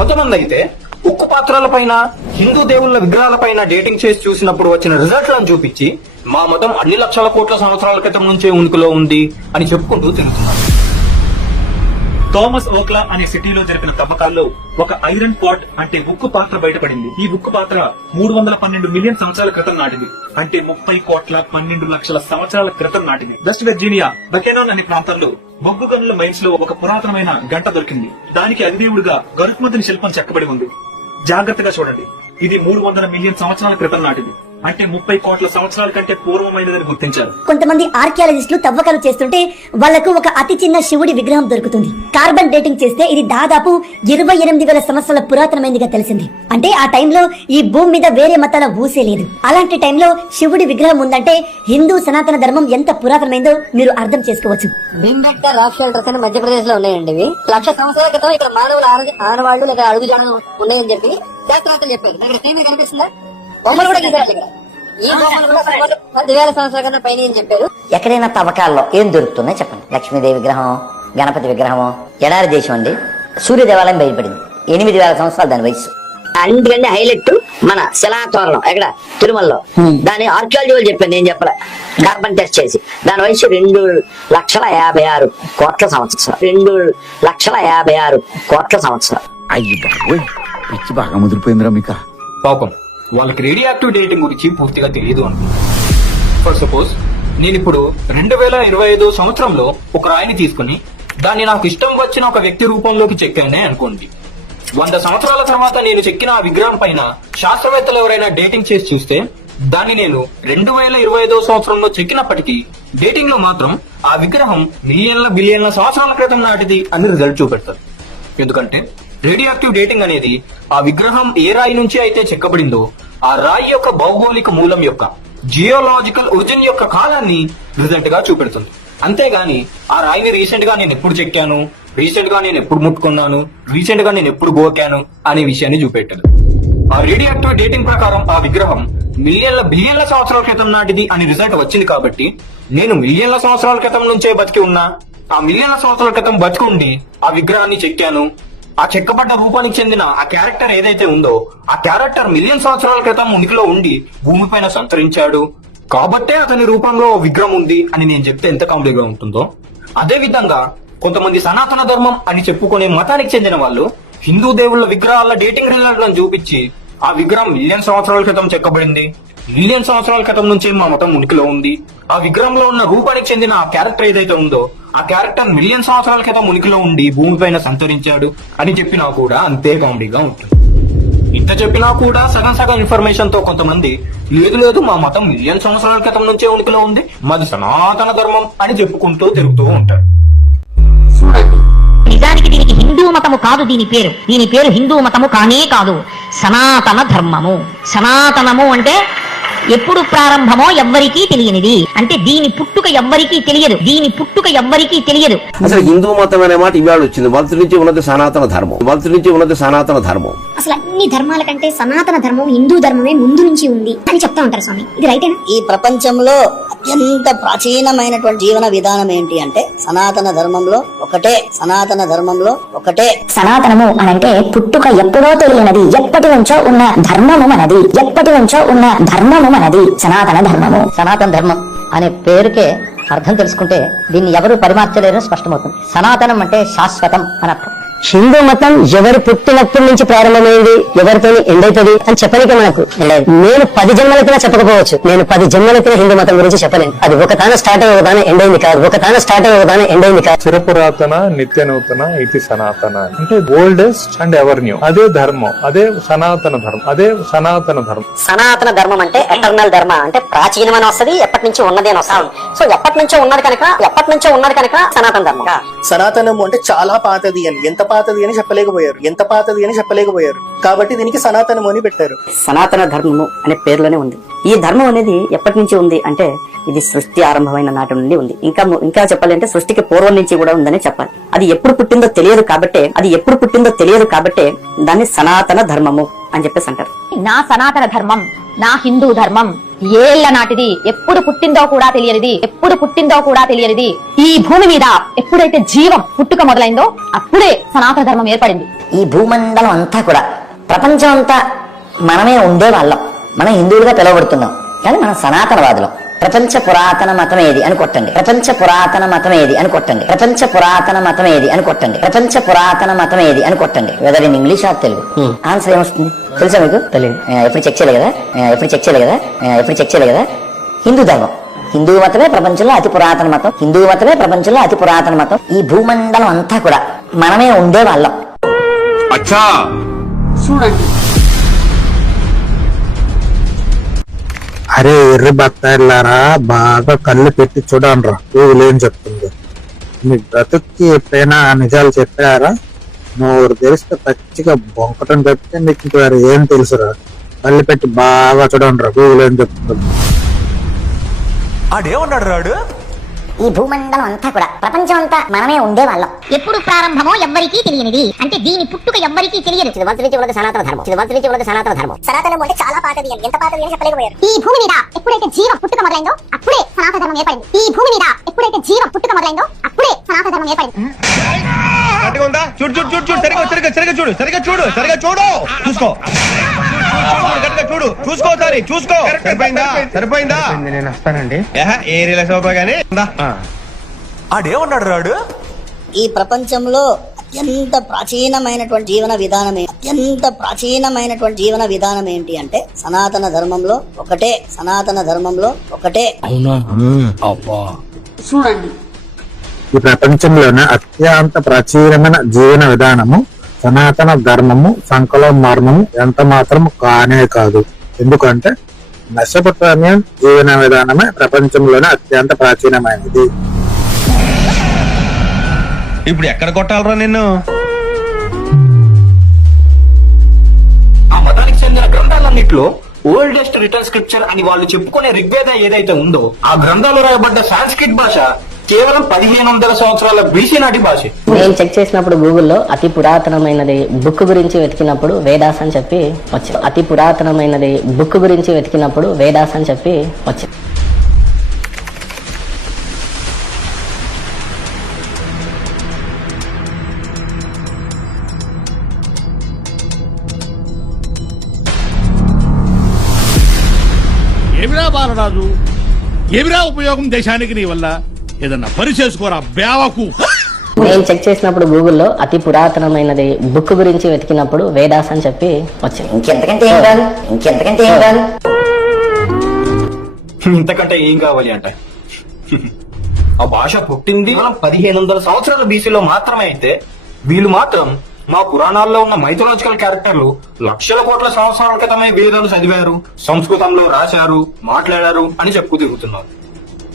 కొంతమంది అయితే ఉక్కు పాత్రల పైన హిందూ దేవుళ్ళ విగ్రహాల పైన డేటింగ్ చేసి చూసినప్పుడు వచ్చిన రిజల్ట్లను చూపించి మా మతం అన్ని లక్షల కోట్ల సంవత్సరాల క్రితం నుంచే ఉనికిలో ఉంది అని చెప్పుకుంటూ తిరుగుతున్నారు. థామస్ ఓక్లా అనే సిటీలో జరిపిన తవ్వకాల్లో ఒక ఐరన్ పాట్ అంటే ఉక్కు పాత్ర బయటపడింది. ఈ ఉక్కు పాత్ర 312 మిలియన్ సంవత్సరాల క్రితం నాటిది. అంటే 30 కోట్ల 12 లక్షల సంవత్సరాల క్రితం నాటిది. వెస్ట్ వర్జీనియా బకెనాన్ అనే ప్రాంతంలో బొగ్గు గనుల మైన్స్ లో ఒక పురాతనమైన గంట దొరికింది. దానికి అధిదేవుడిగా గరుత్మంతుని శిల్పం చెక్కబడి ఉంది. జాగ్రత్తగా చూడండి, ఇది 300 మిలియన్ సంవత్సరాల క్రితం నాటిది. అంటే 30 కోట్ల సంవత్సరాల కంటే పూర్వమైనదని గుర్తించారు. కొంతమంది ఆర్కియాలజిస్టులు తవ్వకాలు చేస్తుంటే వాళ్లకు ఒక అతి చిన్న శివుడి విగ్రహం దొరుకుతుంది. కార్బన్ డేటింగ్ చేస్తే ఇది దాదాపు 28,000 సంవత్సరాల పురాతనమైనదిగా తెలిసింది. అంటే ఆ టైంలో ఈ భూమి మీద వేరే మతాల ఊసే లేదు. అలాంటి టైంలో శివుడి విగ్రహం ఉందంటే హిందూ సనాతన ధర్మం ఎంత పురాతనమైందో మీరు అర్థం చేసుకోవచ్చు. భీంబెట్కా రాక్ షెల్టర్స్ అని మధ్యప్రదేశ్ లో ఉన్నాయండి. ఇవి 1,00,000 సంవత్సరాల క్రితం ఇక్కడ మానవుల ఆనవాళ్లు లేదా అడుగుజాడలు ఉన్నాయని చెప్పి శాస్త్రవేత్తలు చెప్పారు. దగ్గర సేమే కనిపిస్తుందా? బొమ్మలు కూడా గీసారు. ఇక్కడ ఈ బొమ్మలు కూడా 10,000 సంవత్సరాల కన్నా పైన అని చెప్పారు. ఎక్కడైనా తవ్వకాల్లో ఏం దొరుకుతుందో చెప్పండి. లక్ష్మీదేవి విగ్రహం, గణపతి విగ్రహము, ఎడారి దేశం అండి. సూర్య దేవాలయం బయటపడింది. 8,000 సంవత్సరాలు దాని వయసు. అందుకంటే హైలైట్ మన శిలాతోరణం ఎక్కడ తిరుమలలో. దాని ఆర్కియాలజీ వాళ్ళు చెప్పాను, నేను చెప్పలే. కార్బన్ టెస్ట్ చేసి దాని వయసు 2,56 కోట్ల సంవత్సరాలు. 2,56 కోట్ల సంవత్సరాలు. అయ్యి బాబోయ్, పిచ్చి బాగా ముదిరిపోయిందిరా మీక. పాపం వాళ్ళకి రేడియాక్టివ్ డేటింగ్ గురించి పూర్తిగా తెలియదు అనుకుంటున్నాను. ఫర్ సపోజ్ నేను ఇప్పుడు 2025 సంవత్సరంలో ఒక రాయిని తీసుకుని దాన్ని నాకు ఇష్టం వచ్చిన ఒక వ్యక్తి రూపంలోకి చెక్కానే అనుకోండి. 100 సంవత్సరాల తర్వాత నేను చెక్కిన ఆ విగ్రహం పైన శాస్త్రవేత్తలు ఎవరైనా డేటింగ్ చేసి చూస్తే దాన్ని నేను 2025 సంవత్సరంలో చెక్కినప్పటికీ డేటింగ్ లో మాత్రం ఆ విగ్రహం బిలియన్ల సంవత్సరాల క్రితం నాటిది అని రిజల్ట్ చూపెడతారు. ఎందుకంటే రేడియాక్టివ్ డేటింగ్ అనేది ఆ విగ్రహం ఏ రాయి నుంచి అయితే చెక్కబడిందో ఆ రాయి యొక్క భౌగోళిక మూలం యొక్క జియోలాజికల్ ఒరిజిన్ యొక్క కాలాన్ని రిజల్ట్ గా చూపెడుతుంది. అంతేగాని ఆ రాయిని రీసెంట్ గా నేను ఎప్పుడు చెక్కాను, రీసెంట్ గా నేను ఎప్పుడు ముట్టుకున్నాను, రీసెంట్ గా నేను ఎప్పుడు గోకాను అనే విషయాన్ని చూపెట్టదు. ఆ రేడియాక్టివ్ డేటింగ్ ప్రకారం ఆ విగ్రహం బిలియన్ల సంవత్సరాల క్రితం నాటిది అని రిజల్ట్ వచ్చింది. కాబట్టి నేను మిలియన్ల సంవత్సరాల క్రితం నుంచే బతికి ఉన్నా, ఆ మిలియన్ల సంవత్సరాల క్రితం బతికుండి ఆ విగ్రహాన్ని చెక్కాను. ఆ చెక్కబడ్డ రూపానికి చెందిన ఆ క్యారెక్టర్ ఏదైతే ఉందో ఆ క్యారెక్టర్ మిలియన్ సంవత్సరాల క్రితం ఉనికిలో ఉండి భూమిపైన సంతరించాడు కాబట్టే అతని రూపంలో విగ్రహం ఉంది అని నేను చెప్తే ఎంత కామెడీగా ఉంటుందో, అదే విధంగా కొంతమంది సనాతన ధర్మం అని చెప్పుకునే మతానికి చెందిన వాళ్ళు హిందూ దేవుళ్ళ విగ్రహాల డేటింగ్ రిజల్ట్లను చూపించి ఆ విగ్రహం మిలియన్ సంవత్సరాల క్రితం చెక్కబడింది, మిలియన్ సంవత్సరాల క్రితం నుంచే మా మతం ఉనికిలో ఉంది, ఆ విగ్రహంలో ఉన్న రూపానికి చెందిన ఆ క్యారెక్టర్ ఏదైతే ఉందో ఆ క్యారెక్టర్ మిలియన్ సంవత్సరాల క్రితం ఉనికిలో ఉండి భూమిపైన సంతరించాడు అని చెప్పినా కూడా అంతే కామెడీగా ఉంటుంది. ఇంత చెప్పినా కూడా సగం ఇన్ఫర్మేషన్ తో కొంతమంది లేదు మా మతం మిలియన్ సంవత్సరాల క్రితం నుంచే ఉనికిలో ఉంది, మాది సనాతన ధర్మం అని చెప్పుకుంటూ తిరుగుతూ ఉంటారు. నిజానికి దీనికి హిందూ మతము కాదు దీని పేరు హిందూ మతము కానే కాదు, సనాతన ధర్మము. సనాతనము అంటే ఎప్పుడు ప్రారంభమో ఎవ్వరికీ తెలియనిది. అంటే దీని పుట్టుక ఎవ్వరికీ తెలియదు. అసలు హిందూ మతం అనే మాట ఇవాళ వచ్చింది. మొదటి నుంచి ఉన్నది సనాతన ధర్మం. అసలు అన్ని ధర్మాల కంటే సనాతన ధర్మం హిందూ ధర్మమే ముందు నుంచి ఉంది అని చెప్తా ఉంటారు స్వామి. ఇది రైటేనా? ఈ ప్రపంచంలో అత్యంత ప్రాచీనమైనటువంటి జీవన విధానం ఏంటి అంటే సనాతన ధర్మంలో ఒకటే. సనాతనము అనంటే పుట్టుక ఎప్పుడో తెలియనది, ఎప్పటి నుంచో ఉన్న ధర్మము మనది సనాతన ధర్మము. సనాతన ధర్మం అనే పేరుకే అర్థం తెలుసుకుంటే దీన్ని ఎవరు పరిమార్చలేరని స్పష్టమవుతుంది. సనాతనం అంటే శాశ్వతం అని అర్థం. హిందూ మతం ఎవరు పుట్టినప్పటి నుంచి ప్రారంభమైంది, ఎవరితో ఎండ్ అవుతుంది అని చెప్పడానికి మనకు లేదు. నేను 10 జన్మలకినా చెప్పకపోవచ్చు, నేను 10 జన్మలకినా హిందూ మతం గురించి చెప్పలేను. అది ఒకతాన స్టార్ట్ అయ్యి ఒకతాన ఎండ్ అయింది కాదు. చిరపురాతన నిత్య నూతన ఇది సనాతన అంటే ఓల్డెస్ట్ అండ్ ఎవర్ న్యూ. అదే ధర్మం, అదే సనాతన ధర్మం. సనాతన ధర్మం అంటే ఎటర్నల్ ధర్మ అంటే ప్రాచీనం అని వస్తుంది, ఎప్పటి నుంచి ఉన్నది అని వస్తాం. సో ఎప్పటి నుంచో ఉన్నది కనుక సనాతన ధర్మం. సనాతనము అంటే చాలా పాతది అని, ఎంత పాతది అని చెప్పలేకపోయారు. కాబట్టి దీనికి సనాతనము అని పెట్టారు. సనాతన ధర్మము అనే పేరులోనే ఉంది. ఈ ధర్మం అనేది ఎప్పటి నుంచి ఉంది అంటే ఇది సృష్టి ఆరంభమైన నాటి నుండి ఉంది. ఇంకా చెప్పాలంటే సృష్టికి పూర్వం నుంచి కూడా ఉందని చెప్పాలి. అది ఎప్పుడు పుట్టిందో తెలియదు కాబట్టే దాన్ని సనాతన ధర్మము అని చెప్పేసి అంటారు. నా సనాతన ధర్మం, నా హిందూ ధర్మం ఏళ్ల నాటిది, ఎప్పుడు పుట్టిందో కూడా తెలియనిది. ఈ భూమి మీద ఎప్పుడైతే జీవం పుట్టుక మొదలైందో అప్పుడే సనాతన ధర్మం ఏర్పడింది. ఈ భూమండలం అంతా కూడా ప్రపంచం అంతా మనమే ఉండేవాళ్ళం. మనం హిందువులుగా పిలువబడుతున్నాం, కానీ మనం సనాతనవాదులం. ప్రపంచ పురాతన మతం ఏది అని కొట్టండి. ప్రపంచ పురాతన మతం ఏది అని కొట్టండి. ప్రపంచ పురాతన మతం ఏది అని కొట్టండి. ప్రపంచ పురాతన మతం ఏది అని కొట్టండి. Weather in English or Telugu. Answer ఏమొస్తుంది తెలుసా మీకు? తెలియదు. ఎప్పుడు చెక్ చేయలేదు కదా. హిందూ ధర్మం. హిందూ మతమే ప్రపంచంలో అతి పురాతన మతం. హిందూ మతమే ప్రపంచంలో అతి పురాతన మతం. ఈ భూమండలం అంతా కూడా మనమే ఉండేవాళ్ళం. అచ్చా చూడండి, అరే ఎర్రి బత్తాయిలారా, బాగా కళ్ళు పెట్టి చూడండిరా, ఏం చెప్తుంది. మీ బ్రతుక్కి ఎప్పుడైనా నిజాలు చెప్పారా? నోరు తెరిస్తే పచ్చిగా బొంకటం చెప్తే నీకు ఇంకా ఏం తెలుసురా? కళ్ళు పెట్టి బాగా చూడండిరా, గూగుల్ ఏం చెప్తుంది. ఆడేమన్నాడు రాడు? ఈ భూమండలం అంతా కూడా ప్రపంచం అంతా మనమే ఉండేవాళ్ళం. ఎప్పుడు ప్రారంభమో ఎవ్వరికీ తెలియనిది, అంటే దీని పుట్టుక ఎవ్వరికీ తెలియదు. సనాతన ధర్మం. సనాతనం అంటే చాలా పాతది అని, ఎంత పాతది అని చెప్పలేకపోయారు. ఈ భూమి మీద ఎప్పుడైతే జీవం పుట్టుక మొదలైందో అప్పుడే సనాతన ధర్మం ఏర్పడింది. ఈ భూమి మీద ఎప్పుడైతే జీవం పుట్టుక మొదలైందో అప్పుడే సనాతన ధర్మం ఏర్పడింది. సరిపోయిందా? నేను వస్తానండి. ఏ రిలాక్స్ అవుతా గానీ ఆడేమన్నాడు రాడు? ఈ ప్రపంచంలో అత్యంత ప్రాచీనమైనటువంటి జీవన విధానం ఏంటి అంటే సనాతన ధర్మంలో ఒకటే. అవునా? అబ్బా, చూడండి, ఈ ప్రపంచంలోనే అత్యంత ప్రాచీనమైన జీవన విధానము సనాతన ధర్మము. సంకలం మర్మము ఎంత మాత్రం కానే కాదు. ఎందుకంటే మెసొపొటామియన్ జీవన విధానమే ప్రపంచంలోనే అత్యంత ప్రాచీనమైనది. ఇప్పుడు ఎక్కడ కొట్టాలరా నిన్ను? ఆ మతానికి చెందిన గ్రంథాలన్నింటిలో ఓల్డెస్ట్ రిటర్న్ స్క్రిప్చర్ అని వాళ్ళు చెప్పుకునే ఋగ్వేదం ఏదైతే ఉందో, ఆ గ్రంథాలు రాయబడ్డ సాంస్క్రిట్ భాష కేవలం 1500 సంవత్సరాల బీసీ నాటి భాష. నేను చెక్ చేసినప్పుడు గూగుల్లో అతి పురాతనమైనది బుక్ గురించి వెతికినప్పుడు వేదాస్ అని చెప్పి వచ్చింది. అతి పురాతనమైనది బుక్ గురించి వెతికినప్పుడు వేదాస్ అని చెప్పి వచ్చింది. ఏమిరా బాలరాజు, ఏమిరా ఉపయోగం దేశానికి నీ వల్ల? ఏదన్నా పని చేసుకోరా బేవకు. నేను చెక్ చేసినప్పుడు గూగుల్లో అతి పురాతనమైనది బుక్ గురించి వెతికినప్పుడు వేదాస్ అని చెప్పి వచ్చింది. ఇంకెంతకంటే ఏం కాదు. ఇంతకంటే ఏం కావాలి అంటే ఆ భాష పుట్టింది మనం 1500 సంవత్సరాల బీసీలో మాత్రమే అయితే, వీళ్ళు మాత్రం మా పురాణాల్లో ఉన్న మైథలాజికల్ క్యారెక్టర్లు లక్షల కోట్ల సంవత్సరాల క్రితమే వేదాలు చదివారు, సంస్కృతంలో రాశారు, మాట్లాడారు అని చెప్పుకు తిరుగుతున్నారు.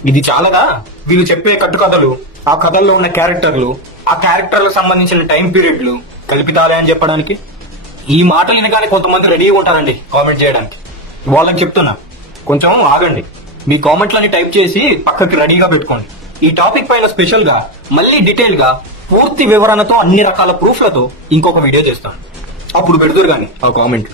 ఇది చాలదా వీళ్ళు చెప్పే కట్టుకథలు, ఆ కథల్లో ఉన్న క్యారెక్టర్లు, ఆ క్యారెక్టర్లకు సంబంధించిన టైం పీరియడ్లు కల్పితాలే అని చెప్పడానికి? ఈ మాటలు వినగానే కొంతమంది రెడీగా ఉంటారండి కామెంట్ చేయడానికి. వాళ్ళకి చెప్తున్నా, కొంచెం ఆగండి. మీ కామెంట్లని టైప్ చేసి పక్కకి రెడీగా పెట్టుకోండి. ఈ టాపిక్ పైన స్పెషల్ గా మళ్ళీ డీటెయిల్ గా పూర్తి వివరణతో అన్ని రకాల ప్రూఫ్లతో ఇంకొక వీడియో చేస్తాను. అప్పుడు పెడుతురు గాని ఆ కామెంట్.